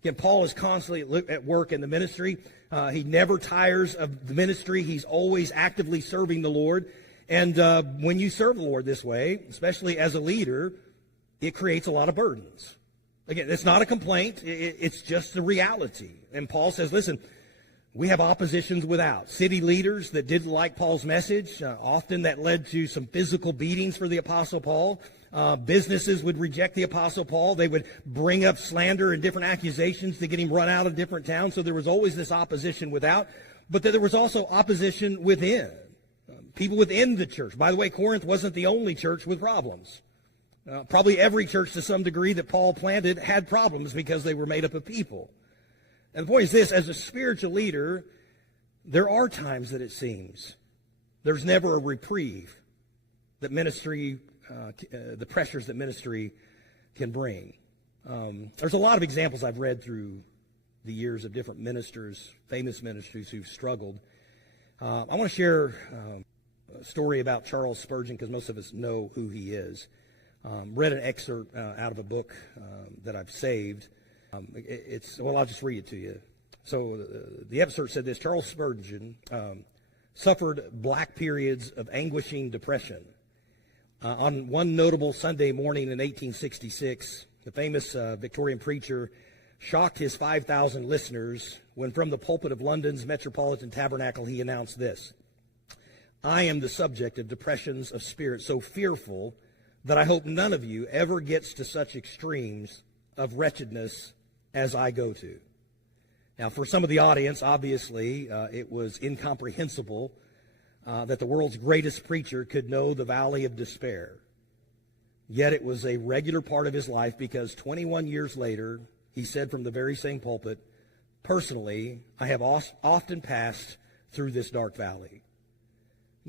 Again, Paul is constantly at work in the ministry. He never tires of the ministry. He's always actively serving the Lord. And when you serve the Lord this way, especially as a leader, it creates a lot of burdens. Again, it's not a complaint. It's just the reality. And Paul says, listen, we have oppositions without. City leaders that didn't like Paul's message, often that led to some physical beatings for the Apostle Paul. Businesses would reject the Apostle Paul. They would bring up slander and different accusations to get him run out of different towns. So there was always this opposition without. But there was also opposition within. People within the church. By the way, Corinth wasn't the only church with problems. Probably every church to some degree that Paul planted had problems because they were made up of people. And the point is this, as a spiritual leader, there are times that it seems there's never a reprieve that ministry, the pressures that ministry can bring. There's a lot of examples I've read through the years of different ministers, famous ministers who've struggled. I want to share a story about Charles Spurgeon because most of us know who he is. Read an excerpt out of a book that I've saved. I'll just read it to you. So the excerpt said this: Charles Spurgeon suffered black periods of anguishing depression. On one notable Sunday morning in 1866, the famous Victorian preacher shocked his 5,000 listeners when from the pulpit of London's Metropolitan Tabernacle he announced this: I am the subject of depressions of spirit so fearful that I hope none of you ever gets to such extremes of wretchedness as I go to. Now, for some of the audience, obviously, it was incomprehensible that the world's greatest preacher could know the valley of despair. Yet it was a regular part of his life because 21 years later, he said from the very same pulpit, personally, I have often passed through this dark valley.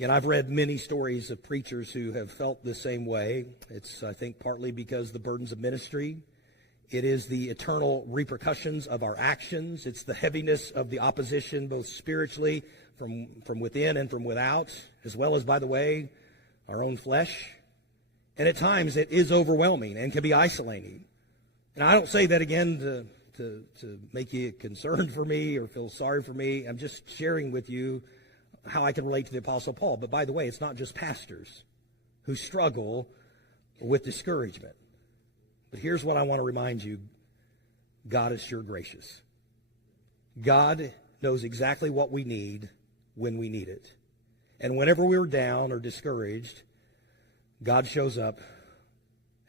And I've read many stories of preachers who have felt the same way. It's, I think, partly because the burdens of ministry. It is the eternal repercussions of our actions. It's the heaviness of the opposition, both spiritually, from within and from without, as well as, by the way, our own flesh. And at times it is overwhelming and can be isolating. And I don't say that again to make you concerned for me or feel sorry for me. I'm just sharing with you how I can relate to the Apostle Paul. But by the way, it's not just pastors who struggle with discouragement. But here's what I want to remind you. God is sure gracious. God knows exactly what we need when we need it. And whenever we're down or discouraged, God shows up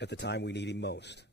at the time we need him most.